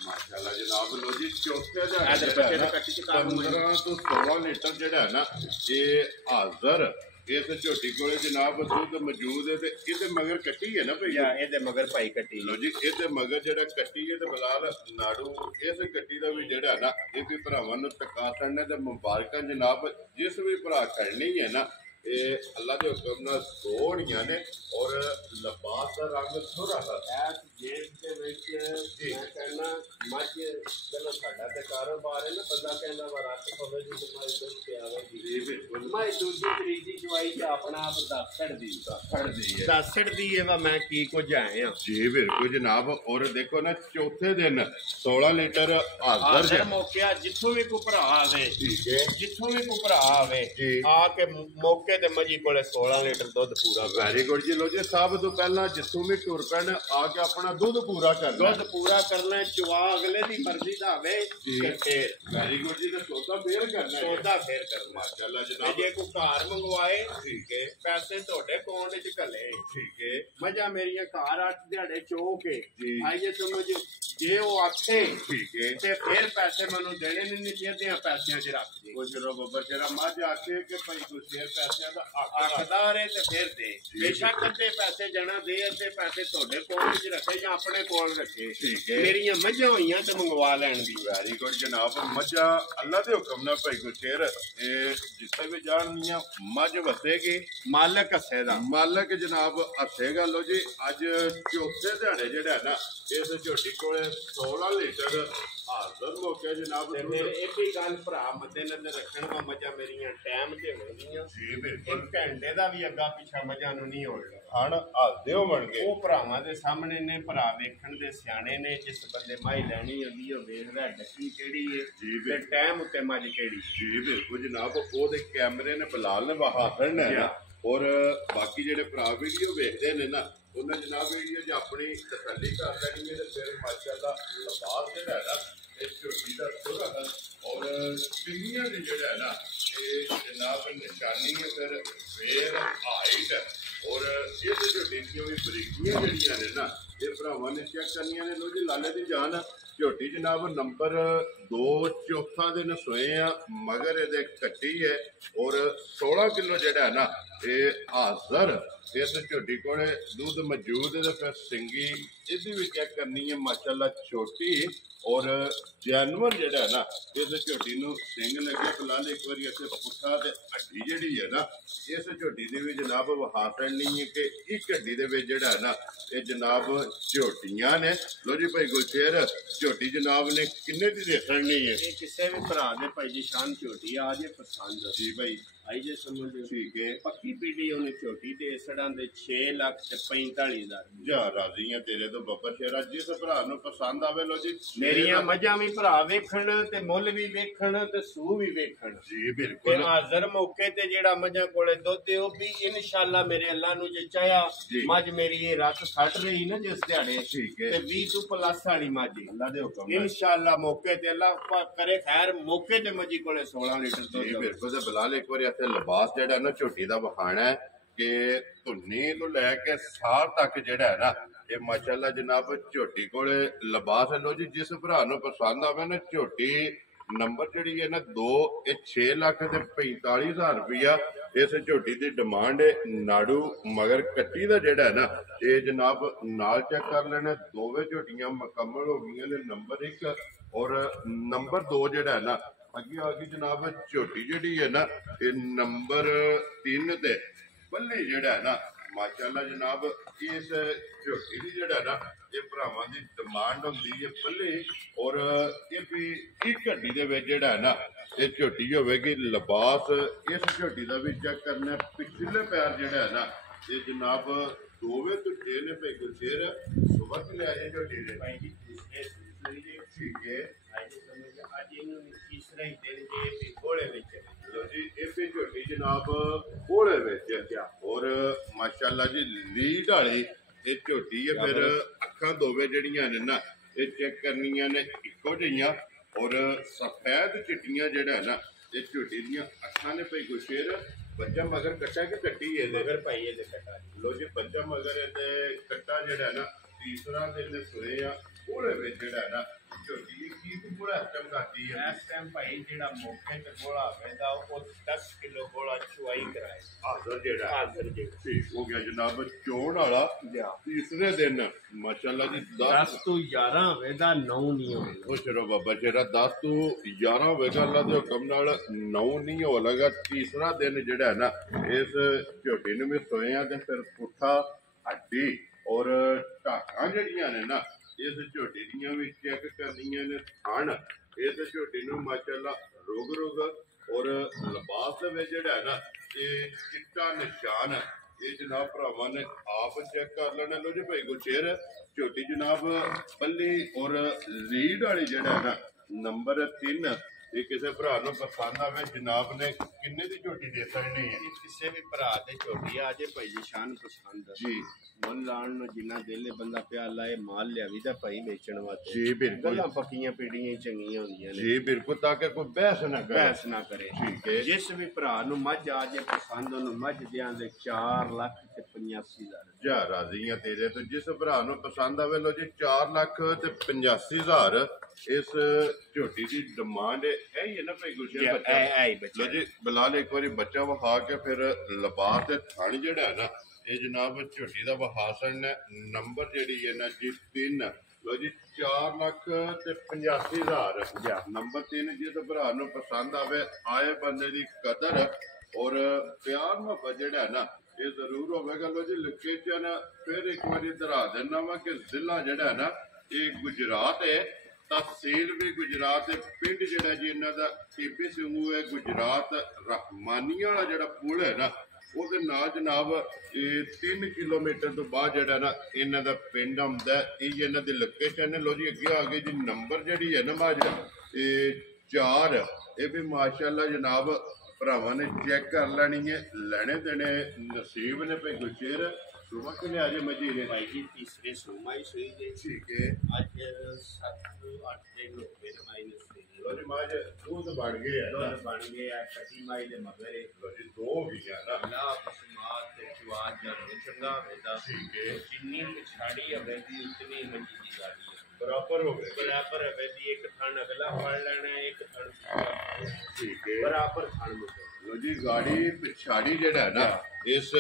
ਮਾਸ਼ਾਅੱਲਾ ਜਨਾਬ। ਲੋ ਜੀ ਚੌਥੇ ਦਾ 15 ਤੋਂ 16 ਲੀਟਰ ਜਿਹੜਾ ਹੈ ਨਾ, ਇਹ ਹਾਜ਼ਰ ਇਸ ਝੋਟੀ ਕੋਲੇ ਜਨਾਬ ਦੁੱਧ ਮੌਜੂਦ ਹੈ। ਤੇ ਇਹਦੇ ਮਗਰ ਕੱਟੀ ਹੈ ਨਾ ਭਈਆ, ਇਹਦੇ ਮਗਰ ਭਾਈ ਕੱਟੀ। ਲੋ ਜੀ ਇਹਦੇ ਮਗਰ ਜਿਹੜਾ ਕੱਟੀ ਹੈ ਤੇ ਬਲਾਲ ਨਾੜੂ ਇਸ ਕੱਟੀ ਦਾ ਵੀ ਜਿਹੜਾ ਨਾ, ਇਹ ਵੀ ਭਰਾਵਾਂ ਨੂੰ ਤਕਾਸਣ ਨੇ ਤੇ ਮੁਬਾਰਕਾਂ ਜਨਾਬ। ਜਿਸ ਵੀ ਭਰਾ ਕਰਨੀ ਹੈ ਨਾ, ਇਹ ਅੱਲਾ ਦੇ ਹੁਕਮ ਨਾਲ ਸੋਹਣੀਆਂ ਨੇ ਔਰ ਲਿਬਾਸ ਦਾ ਰੰਗ ਥੋੜਾ ਹੈ ਜੇਬ ਦੇ ਵਿੱਚ ਮੈਂ ਕਹਿਣਾ ਮੱਝ ਚਲੋ ਸਾਡਾ ਤੇ ਕਾਰੋਬਾਰ ਹੈ ਨਾ ਬੰਦਾ ਕਹਿੰਦਾ ਵਾ ਰੱਖ ਪਵੇ ਜੀ ਤੇ ਮੈਂ ਦੁੱਧ ਤੇ ਆਵੇਗੀ ਜੀ ਬਿਲਕੁਲ ਮੈਂ ਦੂਜੀ ਤਰੀਜੀ ਚਵਾਈ ਚ ਆਪਣਾ ਆਪ ਦੱਸੜਦੀ ਹੈ ਦੱਸੜਦੀ ਹੈ ਵਾ ਮੈਂ ਕੀ ਕੁਝ ਆਏ ਆ ਜੀ ਬਿਲਕੁਲ ਜਨਾਬ ਔਰ ਦੇਖੋ ਨਾ ਚੌਥੇ ਦਿਨ 16 ਲੀਟਰ ਹਾਜ਼ਰ ਆਦਰ ਮੌਕਿਆ ਜਿੱਥੋਂ ਵੀ ਕੋਈ ਭਰਾ ਆਵੇ ਠੀਕ ਹੈ ਜਿੱਥੋਂ ਵੀ ਕੋਈ ਭਰਾ ਆਵੇ ਜੀ। ਆ ਕੇ ਮੌਕੇ ਤੇ ਮੱਝੀ ਕੋਲੇ 16 ਲੀਟਰ ਦੁੱਧ ਪੂਰਾ ਵੈਰੀ ਗੁੱਡ ਜੀ ਲੋ ਜੀ ਸਭ ਤੋਂ ਪਹਿਲਾਂ ਜਿੱਥੋਂ ਵੀ ਟੁਰ ਪੈਣ ਆ ਕੇ ਆਪਣਾ ਦੁੱਧ ਪੂਰਾ ਕਰਨਾ ਦੁੱਧ ਪੂਰਾ ਕਰਨਾ ਚਵਾ ਅਗਲੇ ਦੀ ਮਰਜ਼ੀ ਦਾ ਹੋਵੇ ਜੀ। ਤੇ ਫੇਰ ਵੈਰੀ ਗੁੱਡ ਜੀ ਤੇ ਸੌਦਾ ਫੇਰ ਕਰਨਾ ਹੈ ਸੌਦਾ ਫੇਰ ਕਰਨਾ ਮਾਸ਼ਾਅੱਲਾ ਤੇ ਜਨਾਬ ਜੇ ਕੋਈ ਘਰ ਮੰਗਵਾਏ ਠੀਕ ਹੈ ਪੈਸੇ ਤੁਹਾਡੇ ਅਕਾਊਂਟ ਵਿੱਚ ਘੱਲੇ ਠੀਕ ਹੈ ਮੱਝਾਂ ਮੇਰੀਆਂ ਘਰ 8 ਦਿਹਾੜੇ ਚੋ ਕੇ ਜੀ। ਆਈਏ ਸਮਝ ਜੇ ਉਹ ਆਖੇ ਠੀਕ ਹੈ ਤੇ ਫਿਰ ਪੈਸੇ ਮੈਨੂੰ ਦੇਣੇ ਨਹੀਂ ਚਾਹੀਦੇ ਆ ਪੈਸਿਆਂ 'ਚ ਰੱਖ ਦੇ ਉਹ ਜਦੋਂ ਬੱਬਰ ਤੇਰਾ ਮੱਝ ਆਖੇ ਕਿ ਭਾਈ ਕੋਈ ਸ਼ੇਰ ਪੈਸਿਆਂ ਦਾ ਆਖਦਾ ਰਹੇ ਤੇ ਫਿਰ ਦੇ ਬੇਸ਼ੱਕ ਅੱਧੇ ਪੈਸੇ ਜਣਾ ਦੇ ਅੱਧੇ ਪੈਸੇ ਤੁਹਾਡੇ ਕੋਲ ਵਿੱਚ ਰੱਖੇ ਜਾਂ ਆਪਣੇ ਕੋਲ ਰੱਖੇ ਠੀਕ ਹੈ। ਮੇਰੀਆਂ ਮੱਝਾਂ ਹੋਈਆਂ ਤੇ ਮੰਗਵਾ ਲੈਣ ਦੀ ਵੈਰੀ ਗੁੱਡ ਜਨਾਬ ਮੱਝਾਂ ਅੱਲਾ ਦੇ ਹੁਕਮ ਨਾਲ ਭਾਈ ਕੋਈ ਸ਼ੇਰ ਇਹ ਜਿੱਥੇ ਵੀ ਜਾਣਗੀਆਂ ਮੱਝ ਵਸੇਗੀ ਮਾਲਕ ਹੱਸੇ ਦਾ ਮਾਲਕ ਜਨਾਬ ਹੱਸੇਗਾ ਲੋ ਜੀ ਅੱਜ ਚੌਥੇ ਦਿਹਾੜੇ ਜਿਹੜਾ ਨਾ ਇਸ ਝੋਟੀ ਕੋਲੇ 16 ਲੀਟਰ ਹਾਜ਼ਰ ਮੌਕੇ ਜਨਾਬ ਤੇ ਮੇਰੇ ਇਹ ਵੀ ਗੱਲ ਭਰਾ ਮੱਦੇ ਨਜ਼ਰ ਰੱਖਣ ਵਾ ਮੱਝਾਂ ਮੇਰੀਆਂ ਟਾਈਮ ਤੇ ਹੋਣਗੀਆਂ ਜੀ ਬਿਲਕੁਲ 1 ਘੰਟੇ ਦਾ ਵੀ ਅੱਗਾ ਪਿੱਛਾ ਮੱਝਾਂ ਨੂੰ ਨਹੀਂ ਹੋਣਾ ਹਣ ਹੱਸਦੇ ਹੋਣਗੇ ਉਹ ਭਰਾਵਾਂ ਦੇ ਸਾਹਮਣੇ ਨੇ ਭਰਾ ਵੇਖਣ ਦੇ ਸਿਆਣੇ ਨੇ ਜਿਸ ਬੰਦੇ ਮਾਈ ਲੈਣੀ ਹੁੰਦੀ ਉਹ ਵੇਖਦਾ ਡੱਕੀ ਕਿਹੜੀ ਏ ਜੀ ਤੇ ਟਾਈਮ ਉੱਤੇ ਮੱਝ ਕਿਹੜੀ ਜੀ ਬਿਲਕੁਲ ਜਨਾਬ ਉਹਦੇ ਕੈਮਰੇ ਨੇ ਬਲਾਲ ਨੇ ਵਹਾਰਨ ਹੈ ਔਰ ਬਾਕੀ ਜਿਹੜੇ ਭਰਾ ਵੀਡੀਓ ਵੇਖਦੇ ਨੇ ਨਾ ਉਹਨਾਂ ਜਨਾਬ ਵੀਡੀਓ ਜੇ ਆਪਣੀ ਤਸੱਲੀ ਕਰ ਲੈਣੀ ਹੈ ਤੇ ਫਿਰ ਮਾਸ਼ਾਅੱਲਾ ਲਬਾਸ ਜਿਹੜਾ ਹੈ ਨਾ ਇਹ ਝੋਟੀ ਦਾ ਥੋੜਾ ਹੈ ਔਰ ਪਿੰਨੀਆਂ ਦੇ ਜਿਹੜਾ ਹੈ ਨਾ ਇਹ ਜਨਾਬ ਨਿਸ਼ਾਨੀ ਹੈ ਫਿਰ ਵੇਰ ਹਾਈਟ ਔਰ ਇਹ ਝੋਟੀ ਦੀਆਂ ਵੀ ਬਰੀਕੀਆਂ ਜਿਹੜੀਆਂ ਨੇ ਨਾ ਇਹ ਭਰਾਵਾਂ ਨੇ ਚੈੱਕ ਕਰਨੀਆਂ ਨੇ ਲੋ ਜੀ ਲਾਲੇ ਦੀ ਜਾਨ ਝੋਟੀ ਜਨਾਬ ਨੰਬਰ 2 ਚੌਥਾ ਦਿਨ ਸੋਏ ਆ ਮਗਰ ਇਹਦੇ ਕੱਟੀ ਹੈ ਔਰ 16 ਕਿਲੋ ਜਿਹੜਾ ਹੈ ਨਾ ਇਹ ਹਾਜ਼ਰ ਇਸ ਝੋਟੀ ਕੋਲੇ ਦੁੱਧ ਮੌਜੂਦ ਹੈ ਤੇ ਫਿਰ ਸਿੰਗੀ ਇਹਦੀ ਵੀ ਚੈੱਕ ਕਰਨੀ ਹੈ ਮਾਸ਼ਾਅੱਲਾ ਛੋਟੀ ਔਰ ਜਾਨਵਰ ਜਿਹੜਾ ਹੈ ਨਾ ਇਸ ਝੋਟੀ ਨੂੰ ਸਿੰਘ ਲੱਗੇ ਫਿਲਹਾਲ ਇੱਕ ਵਾਰੀ ਇੱਥੇ ਪੁੱਠਾ ਤੇ ਹੱਡੀ ਜਿਹੜੀ ਹੈ ਨਾ ਇਸ ਝੋਟੀ ਦੇ ਵੀ ਜਨਾਬ ਵਹਾਸਣ ਨਹੀਂ ਹੈ ਕਿ ਇੱਕ ਹੱਡੀ ਦੇ ਵਿੱਚ ਜਿਹੜਾ ਹੈ ਨਾ ਇਹ ਜਨਾਬ ਝੋਟੀਆਂ ਨੇ ਲੋ ਜੀ ਭਾਈ ਗੁਲਸ਼ੇਰ ਝੋਟੀ ਜਨਾਬ ਨੇ ਕਿੰਨੇ ਦੀ ਦੇਖਣ ਨਹੀਂ ਹੈ ਇਹ ਕਿਸੇ ਵੀ ਭਰਾ ਦੇ ਭਾਈ ਜੀ ਸ਼ਾਨ ਝੋਟੀ ਆ ਜੇ ਪਸੰਦ ਜੀ ਭਾਈ ਆਈ ਜੇ ਸਮਝੋ ਠੀਕ ਹੈ ਪੱਕੀ ਪੀੜੀ ਉਹਨੇ ਝੋਟੀ ਤੇ ਸੜਾਂ ਦੇ 6 ਲੱਖ ਤੇ 45,000 ਜਾ ਰਾਜ਼ੀ ਆ ਤੇਰੇ ਤੋਂ ਬੱਬਰ ਸ਼ੇਰਾ ਜਿਸ ਭਰਾ ਨੂੰ ਪਸੰਦ ਆਵੇ ਲੋ ਜੀ ਮੇਰੀਆਂ ਮੱਝਾਂ ਵੀ ਭਰਾ ਵੇਖਣ ਤੇ ਮੁੱਲ ਵੀ ਵੇਖਣ ਤੇ ਸੂ ਵੀ ਵੇਖਣ ਜੀ ਤੇ ਬਿਲਕੁਲ ਹਾਜ਼ਰ ਮੌਕੇ ਤੇ ਜਿਹੜਾ ਮੱਝਾਂ ਕੋਲੇ ਦੁੱਧ ਉਹ ਵੀ ਇਨਸ਼ਾਅੱਲਾ ਮੇਰੇ ਅੱਲਾ ਨੂੰ ਜੇ ਚਾਹਿਆ ਜੀ। ਮੱਝ ਮੇਰੀ ਇਹ ਰਾਤ ਛੱਡ ਰਹੀ ਨਾ ਜਿਸ ਦਿਹਾੜੇ ਠੀਕ ਹੈ। ਤੇ 20 ਤੋਂ ਪਲੱਸ ਵਾਲੀ ਮੱਝ ਅੱਲਾ ਦੇ ਹੁਕਮ ਨਾਲ ਇਨਸ਼ਾਅੱਲਾ ਮੌਕੇ ਤੇ ਅੱਲਾ ਪਾਕ ਕਰੇ ਖੈਰ ਮੌਕੇ ਤੇ ਮੱਝੀ ਕੋਲੇ 16 ਲੀਟਰ ਜੀ ਦੁੱਧ ਬਿਲਕੁਲ ਤੇ ਬਲਾਲ ਇੱਕ ਵਾਰੀ ਇੱਥੇ ਲਿਬਾਸ ਜਿਹੜਾ ਨਾ ਝੋਟੀ ਦਾ ਵਿਖਾਣਾ ਹੈ ਕਿ ਧੁੰਨੀ ਤੋਂ ਲੈ ਕੇ ਸਾਰ ਤੱਕ ਜਿਹੜਾ ਹੈ ਨਾ ਇਹ ਮਾਸ਼ਾਅੱਲਾ ਜਨਾਬ ਝੋਟੀ ਕੋਲੇ ਲਿਬਾਸ ਲੋ ਜੀ ਜਿਸ ਭਰਾ ਨੂੰ ਪਸੰਦ ਆਵੇ ਨਾ ਝੋਟੀ ਨੰਬਰ ਜਿਹੜੀ ਹੈ ਨਾ 2 ਇਹ 6 ਲੱਖ ਤੇ 45,000 ਰੁਪਇਆ ਇਸ ਝੋਟੀ ਦੀ ਡਿਮਾਂਡ ਹੈ ਨਾੜੂ ਮਗਰ ਕੱਟੀ ਦਾ ਜਿਹੜਾ ਹੈ ਨਾ ਇਹ ਜਨਾਬ ਨਾਲ ਚੈੱਕ ਕਰ ਲੈਣਾ ਦੋਵੇਂ ਝੋਟੀਆਂ ਮੁਕੰਮਲ ਹੋ ਗਈਆਂ ਨੇ ਨੰਬਰ 1 ਔਰ ਨੰਬਰ 2 ਜਿਹੜਾ ਹੈ ਨਾ ਅੱਗੇ ਆ ਗਈ ਜਨਾਬ ਝੋਟੀ ਜਿਹੜੀ ਹੈ ਨਾ ਇਹ ਨੰਬਰ 3 ਤੇ ਬੱਲੇ ਜਿਹੜਾ ਹੈ ਨਾ ਮਾਸ਼ਾਅੱਲਾ ਜਨਾਬ ਇਸ ਝੋਟੀ ਦੀ ਜਿਹੜਾ ਨਾ ਇਹ ਭਰਾਵਾਂ ਦੀ ਡਿਮਾਂਡ ਹੁੰਦੀ ਹੈ ਬੱਲੇ ਔਰ ਇਹ ਵੀ ਇੱਕ ਹੱਡੀ ਦੇ ਵਿੱਚ ਜਿਹੜਾ ਹੈ ਨਾ ਇਹ ਝੋਟੀ ਹੋਵੇਗੀ ਲਿਬਾਸ ਇਸ ਝੋਟੀ ਦਾ ਵੀ ਚੈੱਕ ਕਰਨਾ ਪਿਛਲੇ ਪੈਰ ਜਿਹੜਾ ਹੈ ਨਾ ਇਹ ਜਨਾਬ ਦੋਵੇਂ ਟੁੱਟੇ ਨੇ ਪੈ ਗੁਰਸ਼ੇਰ ਸੁਬਹ ਲੈ ਆਏ ਝੋਟੀ ਦੇ ਭਾਈ ਜੀ ਠੀਕ ਹੈ ਅੱਜ ਇਹਨੂੰ ਤੀਸਰਾ ਹੀ ਦਿਨ ਜੇ ਵੀ ਘੋੜੇ ਵਿੱਚ ਲੋ ਜੀ ਇਹ ਵੀ ਝੋਟੀ ਜਨਾਬ ਕੋਲੇ ਵਿੱਚ ਔਰ ਮਾਸ਼ਾਅੱਲਾ ਜੀ ਲੀਡ ਵਾਲੀ ਇਹ ਝੋਟੀ ਹੈ ਫਿਰ ਅੱਖਾਂ ਦੋਵੇਂ ਜਿਹੜੀਆਂ ਨੇ ਨਾ ਇਹ ਚੈੱਕ ਕਰਨੀਆਂ ਨੇ ਇੱਕੋ ਜਿਹੀਆਂ ਔਰ ਸਫੈਦ ਚਿੱਟੀਆਂ ਜਿਹੜਾ ਨਾ ਇਹ ਝੋਟੀ ਦੀਆਂ ਅੱਖਾਂ ਨੇ ਪਈ ਗੁਸ਼ੇਰ ਬੱਚਾ ਮਗਰ ਕੱਟਾ ਕਿ ਕੱਟੀ ਇਹਦੇ ਮਗਰ ਭਾਈ ਇਹਦੇ ਕੱਟਾ ਲੋ ਜੀ ਬੱਚਾ ਮਗਰ ਇਹਦੇ ਕੱਟਾ ਜਿਹੜਾ ਨਾ ਤੀਸਰਾ ਦਿਨ ਸੋਏ ਆ ਉਹਦੇ ਵਿੱਚ ਜਿਹੜਾ ਨਾ ਝੋਟੀ ਦੀ ਕੀ ਪੂਰਾ ਸਿਸਟਮ ਕਰਦੀ ਹੈ ਇਸ ਟਾਈਮ ਭਾਈ ਜਿਹੜਾ ਮੌਕੇ ਤੇ ਗੋਲਾ ਪੈਂਦਾ ਉਹ 10 ਕਿਲੋ ਗੋਲਾ ਚੁਆਈ ਕਰਾਏ ਹਾਜ਼ਰ ਜਿਹੜਾ ਹਾਜ਼ਰ ਜਿਹੜਾ ਠੀਕ ਹੋ ਗਿਆ ਜਨਾਬ ਚੋਣ ਵਾਲਾ ਤੀਸਰੇ ਦਿਨ ਮਾਸ਼ਾਅੱਲਾ ਜੀ 10 ਤੋਂ 11 ਵੇਦਾ 9 ਨਹੀਂ ਹੋਵੇਗਾ ਉਹ ਚਲੋ ਬਾਬਾ ਜਿਹੜਾ 10 ਤੋਂ 11 ਹੋਵੇਗਾ ਅੱਲਾ ਦੇ ਹੁਕਮ ਨਾਲ 9 ਨਹੀਂ ਹੋ ਲਗਾ ਤੀਸਰਾ ਦਿਨ ਜਿਹੜਾ ਹੈ ਨਾ ਇਸ ਝੋਟੀ ਨੂੰ ਵੀ ਸੋਇਆ ਤੇ ਫਿਰ ਪੁੱਠਾ ਹੱਡੀ ਔਰ ਢਾਕਾਂ ਜਿਹੜੀਆਂ ਨੇ ਨਾ ਇਸ ਝੋਟੀ ਦੀਆਂ ਵੀ ਚੈੱਕ ਕਰਨੀਆਂ ਨੇ ਥਣ ਇਸ ਝੋਟੀ ਨੂੰ ਮਾਸ਼ਾਅੱਲਾ ਰੋਗ ਔਰ ਲਿਬਾਸ ਦੇ ਵਿੱਚ ਜਿਹੜਾ ਹੈ ਨਾ ਇਹ ਚਿੱਟਾ ਨਿਸ਼ਾਨ ਇਹ ਜਨਾਬ ਭਰਾਵਾਂ ਨੇ ਆਪ ਚੈੱਕ ਕਰ ਲੈਣਾ ਲੋ ਜੀ ਭਾਈ ਗੁਰਸ਼ੇਰ ਝੋਟੀ ਜਨਾਬ ਪੱਲੀ ਔਰ ਲੀਡ ਵਾਲੀ ਜਿਹੜਾ ਹੈ ਨਾ ਨੰਬਰ 3 ਇਹ ਕਿਸੇ ਭਰਾ ਨੂੰ ਪਸੰਦ ਆਵੇ ਜਨਾਬ ਨੇ ਕਿੰਨੇ ਦੀ ਝੋਟੀ ਦੇ ਸਕਣੀ ਹੈ ਕਿਸੇ ਵੀ ਭਰਾ ਦੇ ਝੋਟੀ ਆ ਜੇ ਭਾਈ ਜੀ ਸ਼ਾਨ ਪਸੰਦ ਜੀ ਮੁੱਲ ਲਾਣ ਨੂੰ ਜਿੰਨਾ ਦਿਲ ਬੰਦਾ ਪਿਆ ਲਾਏ ਮਾਲ ਲਿਆਵੀ ਦਾ ਭਾਈ ਵੇਚਣ ਵਾਸਤੇ ਜੀ ਬਿਲਕੁਲ ਗੱਲਾਂ ਪੱਕੀਆਂ ਪੀੜੀਆਂ ਹੀ ਚੰਗੀਆਂ ਹੁੰਦੀਆਂ ਨੇ ਜੀ ਬਿਲਕੁਲ ਤਾਂ ਕਿ ਕੋਈ ਬਹਿਸ ਨਾ ਕਰੇ ਠੀਕ ਹੈ ਜਿਸ ਵੀ ਭਰਾ ਨੂੰ ਮੱਝ ਆ ਜੇ ਪਸੰਦ ਉਹਨੂੰ ਮੱਝ ਦਿਆਂ ਦੇ 4,85,000 ਜਾ ਰਾਜ਼ੀਆਂ ਤੇਰੇ ਤੋਂ ਜਿਸ ਭਰਾ ਨੂੰ ਪਸੰਦ ਆਵੇ ਲੋ ਜੀ 4,85,000 ਇਸ ਝੋਟੀ ਦੀ ਡਿਮਾਂਡ ਹੈ ਹੀ ਹੈ ਨਾ ਭਾਈ ਗੁਰਸ਼ੇਰ ਬੱਚਾ ਲੋ ਜੀ ਬਿਲਾਲ ਇੱਕ ਵਾਰੀ ਬੱਚਾ ਵਹਾ ਕੇ ਫਿਰ ਲਿਬਾਸ ਤੇ ਥਣ ਜਿਹੜਾ ਹੈ ਨਾ ਇਹ ਜਨਾਬ ਝੋਟੀ ਦਾ ਵਹਾਸਨ ਨੰਬਰ ਜਿਹੜੀ ਹੈ ਨਾ ਜੀ 3 ਲੋ ਜੀ 4,85,000 ਨੰਬਰ 3 ਜਿਸ ਭਰਾ ਨੂੰ ਪਸੰਦ ਆਵੇ ਆਏ ਬੰਦੇ ਦੀ ਕਦਰ ਔਰ ਪਿਆਰ ਮੁਹੱਬਤ ਜਿਹੜਾ ਹੈ ਨਾ ਇਹ ਜ਼ਰੂਰ ਹੋਵੇਗਾ ਲੋ ਜੀ ਲੋਕੇਸ਼ਨ ਫਿਰ ਇੱਕ ਵਾਰੀ ਦਰਾ ਦੇਣਾ ਵਾ ਕਿ ਜ਼ਿਲ੍ਹਾ ਜਿਹੜਾ ਹੈ ਨਾ ਇਹ ਗੁਜਰਾਤ ਹੈ ਤਹਿਸੀਲ ਵੀ ਗੁਜਰਾਤ ਹੈ ਪਿੰਡ ਜਿਹੜਾ ਜੀ ਇਹਨਾਂ ਦਾ KP ਸਿੰਘੂ ਹੈ ਗੁਜਰਾਤ ਰਹਿਮਾਨੀਆ ਵਾਲਾ ਜਿਹੜਾ ਪੁਲ ਹੈ ਨਾ ਉਹਦੇ ਨਾਲ ਜਨਾਬ ਇਹ 3 ਕਿਲੋਮੀਟਰ ਤੋਂ ਬਾਅਦ ਜਿਹੜਾ ਨਾ ਇਹਨਾਂ ਦਾ ਪਿੰਡ ਆਉਂਦਾ ਇਹ ਇਹਨਾਂ ਦੀ ਲੋਕੇਸ਼ਨ ਹੈ ਲੋ ਜੀ ਅੱਗੇ ਆ ਗਈ ਜੀ ਨੰਬਰ ਜਿਹੜੀ ਹੈ ਨਾ ਮਾਜਰਾ ਇਹ 4 ਇਹ ਵੀ ਮਾਸ਼ਾਅੱਲਾ ਜਨਾਬ ਭਰਾਵਾਂ ਨੇ ਚੈੱਕ ਕਰ ਲੈਣੀ ਹੈ ਲੈਣੇ ਦੇਣੇ ਨਸੀਬ ਨੇ ਭਾਈ ਗੁਰਸ਼ੇਰ ਸੁਬਾ ਕਿਨੇ ਆਜੇ ਮਜੀ ਨੇ ਭਾਈ ਜੀ ਤੀਸਰੇ ਸੋਮਾ ਹੀ ਸੋਈ ਜੇ ਠੀਕ ਹੈ ਅੱਜ 7-8 ਦਿਨ ਹੋ ਗਏ ਮਾਈਨਸ ਲੋ ਜੀ ਮਾਜ ਦੁੱਧ ਬਣ ਗਏ ਆ ਦੁੱਧ ਬਣ ਗਏ ਆ ਕਟੀ ਮਾਈ ਦੇ ਮਗਰੇ ਲੋ ਜੀ 2 ਵੀ ਆ ਨਾ ਲਾ ਪਸਮਾਤ ਤੇ ਚਵਾਜ ਦਾ ਚੰਗਾ ਵੇਦਾ ਠੀਕ ਹੈ ਜਿੰਨੀ ਪਿਛਾੜੀ ਹਵੇਦੀ ਉਤਨੀ ਮੰਜੀ ਦੀ ਗਾੜੀ ਬਰਾਬਰ ਹੋ ਗਏ ਬਰਾਬਰ ਹਵੇਦੀ ਇੱਕ ਥਣ ਅਗਲਾ ਫੜ ਲੈਣਾ ਇੱਕ ਥਣ ਠੀਕ ਹੈ ਬਰਾਬਰ ਥਣ ਮੁੱਕੇ ਲੋ ਜੀ ਗਾੜੀ ਪਿਛਾੜੀ ਜਿਹੜਾ ਹੈ ਨਾ ਇਸ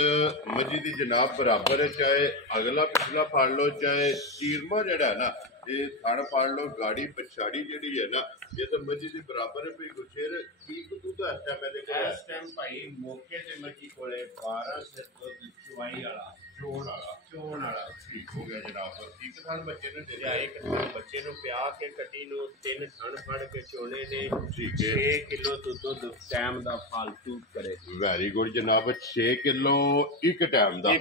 ਮਜੀ ਦੀ ਜਨਾਬ ਬਰਾਬਰ ਹੈ ਚਾਹੇ ਅਗਲਾ ਪਿਛਲਾ ਫੜ ਲਓ ਚਾਹੇ ਚੀਰਮਾ ਜਿਹੜਾ ਹੈ ਨਾ ਇਹ ਥਣ ਫੜ ਲਓ ਗਾੜੀ ਪਿਛਾੜੀ ਜਿਹੜੀ ਹੈ ਨਾ ਇਹ ਤਾਂ ਮਜੀ ਦੀ ਬਰਾਬਰ ਹੈ ਵੀ ਗੁਰਸ਼ੇਰ ਠੀਕ ਦੁੱਧ ਇਸ ਟਾਈਮ ਇਹਦੇ ਕੋਲ ਇਸ ਟਾਈਮ ਭਾਈ ਮੌਕੇ ਤੇ ਮੱਝੀ ਕੋਲੇ 12 ਸੇ ਦੁੱਧ ਚੁਆਈ ਵਾਲਾ ਚੋਣ ਵਾਲਾ ਠੀਕ ਹੋ ਗਿਆ ਜਨਾਬ ਇੱਕ ਥਣ ਬੱਚੇ ਨੇ ਦੇ ਜਾਂ ਇੱਕ ਥਣ ਬੱਚੇ ਨੂੰ ਪਿਆ ਕੇ ਕੱਟੀ ਨੂੰ 3 ਥਣ ਫੜ ਕੇ ਚੋਣੇ ਨੇ ਠੀਕ ਹੈ 6 ਕਿਲੋ ਦੁੱਧ ਟਾਈਮ ਦਾ ਫਾਲਤੂ ਕਰੇ ਵੈਰੀ ਗੁੱਡ ਜਨਾਬ 6 ਕਿਲੋ ਇੱਕ ਟਾਈਮ ਦਾ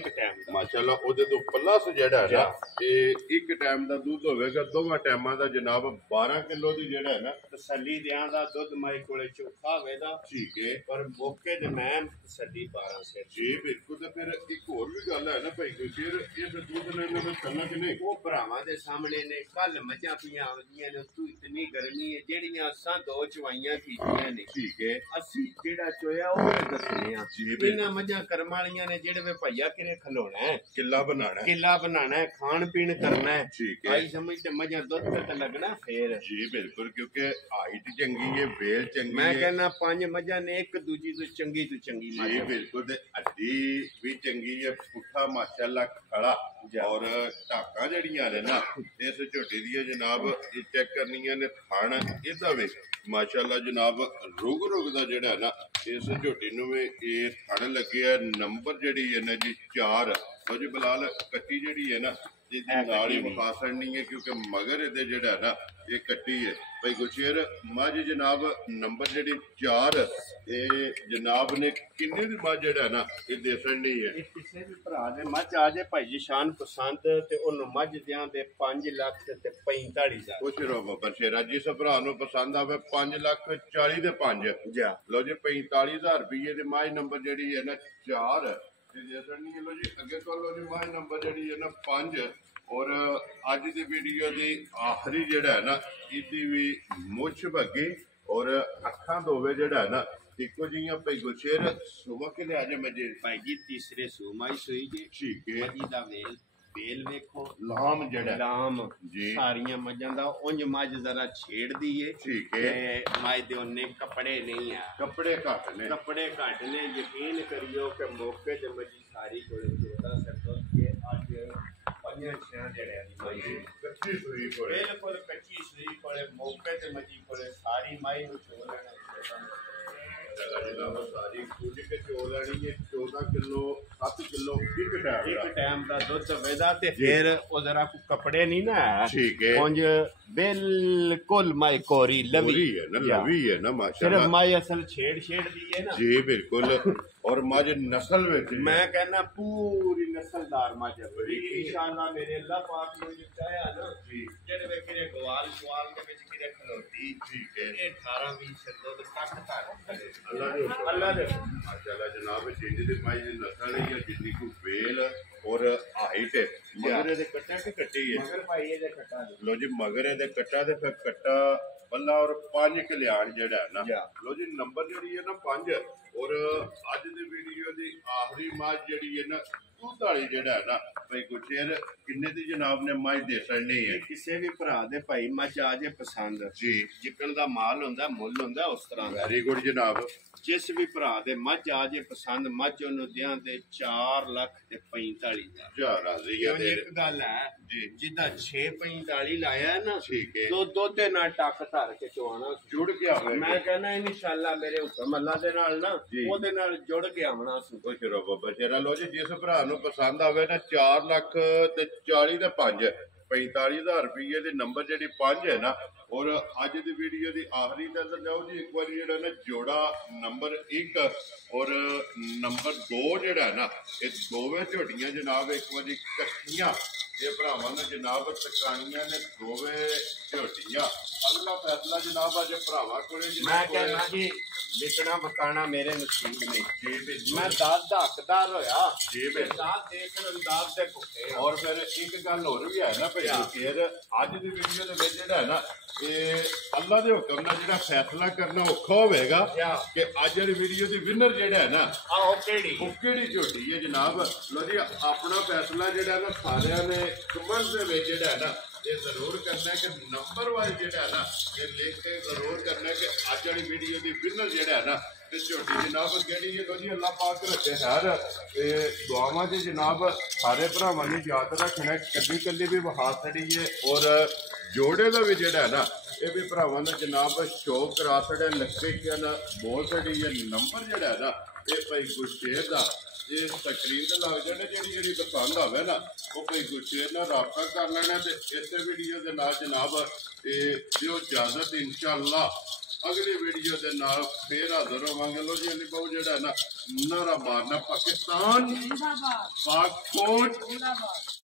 ਮਾਸ਼ਾਅੱਲਾ ਉਹਦੇ ਤੋਂ ਪਲੱਸ ਜਿਹੜਾ ਹੈ ਨਾ ਇਹ ਇੱਕ ਟਾਈਮ ਦਾ ਦੁੱਧ ਹੋਵੇਗਾ ਦੋਵਾਂ ਟਾਈਮਾਂ ਦਾ ਜਨਾਬ 12 ਕਿਲੋ ਦੀ ਜਿਹੜਾ ਹੈ ਨਾ ਤਸੱਲੀ ਦਿਆਂ ਦਾ ਦੁੱਧ ਮਾਈ ਕੋਲੇ ਚੋਖਾ ਹੋਵੇਗਾ ਠੀਕ ਹੈ ਪਰ ਮੌਕੇ ਤੇ ਮੈਂ ਤਸੱਲੀ 12 ਸੇ ਜੀ ਬਿਲਕੁਲ ਤੇ ਫਿਰ ਇੱਕ ਹੋਰ ਵੀ ਗੱਲ ਹੈ ਨਾ ਭਾਈ ਗੁਰਸ਼ੇਰ ਇਸ ਦੁੱਧ ਨੇ ਇਹਨਾਂ ਨੂੰ ਕਰਨਾ ਕਿ ਨਹੀਂ ਉਹ ਭਰਾਵਾਂ ਦੇ ਸਾਹਮਣੇ ਨੇ ਕੱਲ ਮੱਝਾਂ ਪੀਆਂ ਆਉਂਦੀਆਂ ਨੇ ਤੂੰ ਇਤਨੀ ਗਰਮੀ ਹੈ ਜਿਹੜੀਆਂ ਅਸਾਂ 2 ਚਵਾਈਆਂ ਕੀਤੀਆਂ ਨੇ ਠੀਕ ਹੈ ਅਸੀਂ ਜਿਹੜਾ ਚੋਇਆ ਉਹ ਦੱਸਨੇ ਆ ਇਹਨਾਂ ਮੱਝਾਂ ਕਰਮ ਵਾਲੀਆਂ ਨੇ ਜਿਹੜੇ ਵੇ ਭਈਆ ਕਿਨੇ ਖਲੋਣਾ ਹੈ ਕਿੱਲਾ ਬਣਾਣਾ ਹੈ ਖਾਣ ਪੀਣ ਕਰਨਾ ਹੈ ਠੀਕ ਹੈ ਆਈ ਸਮਝ ਤੇ ਮੱਝਾਂ ਦੁੱਧ ਤੇ ਲੱਗਣਾ ਫੇਰ ਜੀ ਬਿਲਕੁਲ ਕਿਉਂਕਿ ਹਾਈਟ ਚੰਗੀ ਹੈ ਵੇਲ ਚੰਗੀ ਹੈ ਮੈਂ ਕਹਿੰਦਾ 5 ਮੱਝਾਂ ਨੇ ਇੱਕ ਦੂਜੀ ਤੋਂ ਚੰਗੀ ਮੱਝ ਜੀ ਬਿਲਕੁਲ ਤੇ ਹੱਡੀ ਵੀ ਚੰਗੀ ਹੈ ਪੁੱਠਾ ਮਾਸ਼ਾਅੱਲਾ ਖੜਾ ਔਰ ਢਾਕਾਂ ਜਿਹੜੀਆਂ ਨੇ ਨਾ ਇਸ ਝੋਟੀ ਦੀਆਂ ਜਨਾਬ ਇਹ ਚੈੱਕ ਕਰਨੀਆਂ ਨੇ ਥਣ ਇਹਦਾ ਵੀ ਮਾਸ਼ਾਅੱਲਾ ਜਨਾਬ ਰੁਗ ਦਾ ਜਿਹੜਾ ਨਾ ਇਸ ਝੋਟੀ ਨੂੰ ਵੀ ਇਹ ਥਣ ਲੱਗਿਆ ਨੰਬਰ ਜਿਹੜੀ ਹੈ ਨਾ ਜੀ 4 ਉਹ ਜੀ ਬਲਾਲ ਕੱਟੀ ਜਿਹੜੀ ਹੈ ਨਾ ਜਿਹਦੀ ਨਾਲ ਹੀ ਵਿਖਾ ਛੱਡਣੀ ਹੈ ਕਿਉਂਕਿ ਮਗਰ ਇਹਦੇ ਜਿਹੜਾ ਨਾ ਇਹ ਕੱਟੀ ਹੈ ਭਾਈ ਗੁਰਸ਼ੇਰ ਮੱਝ ਜਨਾਬ ਨੰਬਰ ਜਿਹੜੀ 4 ਇਹ ਜਨਾਬ ਨੇ ਕਿੰਨੇ ਦੀ ਮੱਝ ਜਿਹੜਾ ਨਾ ਇਹ ਦੇ ਛੱਡਣੀ ਹੈ ਕਿਸੇ ਵੀ ਭਰਾ ਦੇ ਮੱਝ ਆ ਜੇ ਭਾਈ ਜੀ ਸ਼ਾਨ ਪਸੰਦ ਤੇ ਉਹਨੂੰ ਮੱਝ ਦਿਆਂ ਦੇ 5 ਲੱਖ ਤੇ 45,000 ਕੁਛ ਰੋ ਬੱਬਰ ਸ਼ੇਰਾ ਜਿਸ ਭਰਾ ਨੂੰ ਪਸੰਦ ਆਵੇ 5,40,000 ਦੇ 5 ਲਓ ਜੀ 45,000 ਰੁਪਏ ਦੀ ਮੱਝ ਨੰਬਰ ਜਿਹੜੀ ਹੈ ਨਾ 4 ਦੇ ਛੱਡਣੀ ਹੈ ਲਓ ਜੀ ਅੱਗੇ ਤੋਂ ਲਓ ਜੀ ਮੱਝ ਨੰਬਰ ਜਿਹੜੀ ਹੈ ਨਾ 5 ਔਰ ਅੱਜ ਦੀ ਵੀਡੀਓ ਦੀ ਆਖਰੀ ਜਿਹੜਾ ਹੈ ਨਾ ਇਹਦੀ ਵੀ ਮੁੱਛ ਭੱਗੀ ਔਰ ਅੱਖਾਂ ਦੋਵੇਂ ਜਿਹੜਾ ਹੈ ਨਾ ਇੱਕੋ ਜਿਹੀਆਂ ਭਾਈ ਗੁਰਸ਼ੇਰ ਸੁਬਾ ਕੇ ਲਿਆ ਜੇ ਮਜੇ ਭਾਈ ਜੀ ਤੀਸਰੇ ਸੂਮਾਈ ਸੋਈ ਜੀ ਠੀਕ ਹੈ ਮੱਝੀ ਦਾ ਵੇਲ बेल वेखो ਲਾਮ ਜਿਹੜਾ लाम जी। सारियां मझां दा उंज मझ जरा छेड़दी है ठीक है। ते मझ दे उन्ने कपड़े नहीं है ਕੱਪੜੇ ਘੱਟ ਨੇ कपड़े घट ने यकीन करियो कि मौके ते मझी सारी कोले 14 सर के अज 5-6 जेड़े दी ਕੱਚੀ ਸੂਈ ਕੋਲੇ बिल्कुल कच्ची सुई कोले मौके ते मझी कोले सारी माई नु चो लेना ਜਨਾਬ ਸਾਰੀ ਕੁਝ ਕੇ ਚੋ ਲੈਣੀ ਹੈ 14 ਕਿਲੋ 7 ਕਿਲੋ ਇੱਕ ਟਾਈਮ एक टाइम दा दुध वेदा ते फिर ओ जरा को कपड़े नहीं ना है ठीक है। उंज बिल्कुल माई कोरी लवी लवी है ना लवी है ना सिर्फ माशाल्लाह माई असल छेड़ दी है ना जी बिल्कुल और मज नस्ल ਵਿੱਚ मैं कहना पूरी नस्लदार मज है इंशाअल्लाह मेरे अल्लाह पाक ने जो चाहया ना जी जेड़े वे किरे गवाल शवाल के विच किरे खलोती ठीक है ये 18-20 से दुध तक करे अल्लाह दे हुक्म अल्लाह दे माशाल्लाह जनाब जिंदी दी माई दी नस्ल है या जिंदी को बेल और हाइट है मगर ਦੇ ਕੱਟਾ ਕਿ ਕੱਟੀ ਹੈ मगर भाई ये दे कटा दे ਲੋ ਜੀ ਮਗਰ ਇਹਦੇ ਕੱਟਾ ਤੇ ਫਿਰ ਕੱਟਾ ਬੱਲਾ ਔਰ 5 ਕਲਿਆਣ ਜਿਹੜਾ ਹੈ ਨਾ ਜਾ। ਲੋ ਜੀ ਨੰਬਰ ਜਿਹੜੀ ਹੈ ਨਾ 5 ਔਰ ਅੱਜ ਦੀ ਵੀਡੀਓ ਦੀ ਆਖਰੀ ਮਾਝ ਜਿਹੜੀ ਹੈ ਨਾ ਦੁੱਧ ਵਾਲੀ ਜਿਹੜਾ ਹੈ ਨਾ ਭਾਈ ਗੁਰਸ਼ੇਰ ਕਿੰਨੇ ਦੀ ਜਨਾਬ ਨੇ ਮਾਝ ਦੇ ਸੜਨੀ ਹੈ ਕਿਸੇ ਵੀ ਭਰਾ ਦੇ ਭਾਈ ਮੱਝ ਆ ਜੇ ਪਸੰਦ ਜੀ ਜਿੱਕਣ ਦਾ ਮਾਲ ਹੁੰਦਾ ਮੁੱਲ ਹੁੰਦਾ ਉਸ ਤਰ੍ਹਾਂ ਦਾ ਵੈਰੀ ਗੁੱਡ ਜਨਾਬ ਜਿਸ ਵੀ ਭਰਾ ਦੇ ਮੱਝ ਆ ਜੇ ਪਸੰਦ ਮੱਝ ਉਹਨੂੰ ਦਿਆਂ ਤੇ 4,45,000 ਜਾ ਰਾਜ਼ੀ ਹੈ ਕਿਉਂ ਇੱਕ ਗੱਲ ਹੈ ਜੀ ਜਿੱਦਾਂ 6,45 ਲਾਇਆ ਹੈ ਨਾ ਠੀਕ ਹੈ ਦੋ ਤੇ ਨਾਲ ਟੱਕ ਧਰ ਕੇ ਚਵਾਣਾ ਜੁੜ ਗਿਆ ਹੋਵੇ ਮੈਂ ਕਹਿੰਦਾ ਇਨਸ਼ਾਅੱਲਾ ਮੇਰੇ ਹੁਕਮ ਅੱਲਾ ਦੇ ਨਾਲ ਨਾ ਜੀ। ਉਹਦੇ ਨਾਲ ਜੁੜ ਕੇ ਆਵਣਾ ਸੁ ਖੁਸ਼ ਰਹੋ ਬਾਬਾ ਸ਼ੇਰਾ ਲੋ ਜੀ ਜਿਸ ਭਰਾ ਨੂੰ ਪਸੰਦ ਆਵੇ ਨਾ 4 ਲੱਖ ਤੇ 40 ਤੇ 5 45,000 ਰੁਪਏ ਦੇ ਨੰਬਰ ਜਿਹੜੀ 5 ਹੈ ਨਾ ਔਰ ਅੱਜ ਦੀ ਵੀਡੀਓ ਦੀ ਆਖਰੀ ਨਜ਼ਰ ਜਾਓ ਜੀ ਇੱਕ ਵਾਰੀ ਜਿਹੜਾ ਨਾ ਜੋੜਾ ਨੰਬਰ 1 ਔਰ ਨੰਬਰ 2 ਜਿਹੜਾ ਨਾ ਇਹ ਦੋਵੇਂ ਝੋਟੀਆਂ ਜਨਾਬ ਇੱਕ ਵਾਰੀ ਇਕੱਠੀਆਂ ਇਹ ਭਰਾਵਾਂ ਨੇ ਜਨਾਬ ਟਕਾਣੀਆਂ ਨੇ ਦੋਵੇਂ ਝੋਟੀਆਂ ਅਗਲਾ ਫੈਸਲਾ ਜਨਾਬ ਅੱਜ ਭਰਾਵਾਂ ਕੋਲੇ ਮੈਂ ਕਹਿੰਦਾ ਜੀ ਵਿਕਣਾ ਬਕਾਣਾ ਮੇਰੇ ਨਸੀਬ ਨਹੀਂ ਜੀ ਬਿਲਕੁਲ ਮੈਂ ਦਾਦ ਦਾ ਹੱਕਦਾਰ ਹੋਇਆ ਜੀ ਬਿਲਕੁਲ ਦਾਦ ਦੇ ਕੇ ਅੰਦਾਜ਼ ਦੇ ਭੁੱਖੇ ਔਰ ਫਿਰ ਇੱਕ ਗੱਲ ਹੋਰ ਵੀ ਹੈ ਨਾ ਭਾਈ ਫਿਰ ਅੱਜ ਦੀ ਵੀਡੀਓ ਦੇ ਵਿੱਚ ਜਿਹੜਾ ਹੈ ਨਾ ਇਹ ਅੱਲਾ ਦੇ ਹੁਕਮ ਨਾਲ ਜਿਹੜਾ ਫੈਸਲਾ ਕਰਨਾ ਔਖਾ ਹੋਵੇਗਾ ਕਿ ਅੱਜ ਦੀ ਵੀਡੀਓ ਦੀ ਵਿਨਰ ਜਿਹੜਾ ਹੈ ਨਾ ਆਹ ਕਿਹੜੀ ਉਹ ਕਿਹੜੀ ਝੋਟੀ ਹੈ ਜਨਾਬ ਲੋ ਜੀ ਆਪਣਾ ਫੈਸਲਾ ਜਿਹੜਾ ਨਾ ਸਾਰਿਆਂ ਨੇ ਕਮੈਂਟ ਦੇ ਵਿੱਚ ਜਿਹੜਾ ਹੈ ਨਾ ਇਹ ਜ਼ਰੂਰ ਕਰਨਾ ਹੈ ਕਿ ਨੰਬਰ ਵਾਈਜ਼ ਜਿਹੜਾ ਹੈ ਨਾ ਇਹ ਲਿਖ ਕੇ ਜ਼ਰੂਰ ਕਰਨਾ ਹੈ ਕਿ ਅੱਜ ਵਾਲੀ ਵੀਡੀਓ ਦੀ ਵਿਨਰ ਜਿਹੜਾ ਹੈ ਨਾ ਤੇ ਝੋਟੀ ਜਨਾਬ ਕਿਹੜੀ ਹੈ ਲੋ ਜੀ ਅੱਲਾਹ ਪਾਕ ਰੱਖੇ ਹਰ ਇਹ ਦੁਆਵਾਂ 'ਚ ਜਨਾਬ ਸਾਰੇ ਭਰਾਵਾਂ ਨੂੰ ਯਾਦ ਰੱਖਣਾ ਕੱਲੀ ਕੱਲੀ ਵੀ ਵਹਾ ਛੜੀਏ ਔਰ ਜੋੜੇ ਦਾ ਵੀ ਜਿਹੜਾ ਹੈ ਨਾ ਇਹ ਵੀ ਭਰਾਵਾਂ ਨੂੰ ਜਨਾਬ ਸ਼ੌਕ ਕਰਾ ਛੜਿਆ ਲੱਗੇ ਕਿ ਨਾ ਬਹੁਤ ਛੜੀ ਇਹ ਨੰਬਰ ਜਿਹੜਾ ਹੈ ਨਾ ਇਹ ਭਾਈ ਗੁਰਸ਼ੇਰ ਦਾ ਇਹ ਸਕਰੀਨ ਤੇ ਲੱਗ ਜਾਣੇ ਜਿਹੜੀ ਪਸੰਦ ਆਵੇ ਨਾ ਉਹ ਭਾਈ ਗੁਰਸ਼ੇਰ ਨਾਲ ਰਾਬਤਾ ਕਰ ਲੈਣਾ ਤੇ ਇਸੇ ਵੀਡੀਓ ਦੇ ਨਾਲ ਜਨਾਬ ਇਹ ਦਿਓ ਇਜਾਜ਼ਤ ਇਨਸ਼ਾਅੱਲਾ ਅਗਲੀ ਵੀਡੀਓ ਦੇ ਨਾਲ ਫੇਰ ਹਾਜ਼ਰ ਹੋਵਾਂਗੇ ਲੋ ਜੀ ਅਲੀ ਬਾਬੂ ਜਿਹੜਾ ਨਾ ਨਾਰਾ ਮਾਰਨਾ ਪਾਕਿਸਤਾਨ ਜਿੰਦਾਬਾਦ ਪਾਕ ਫੌਜ ਜਿੰਦਾਬਾਦ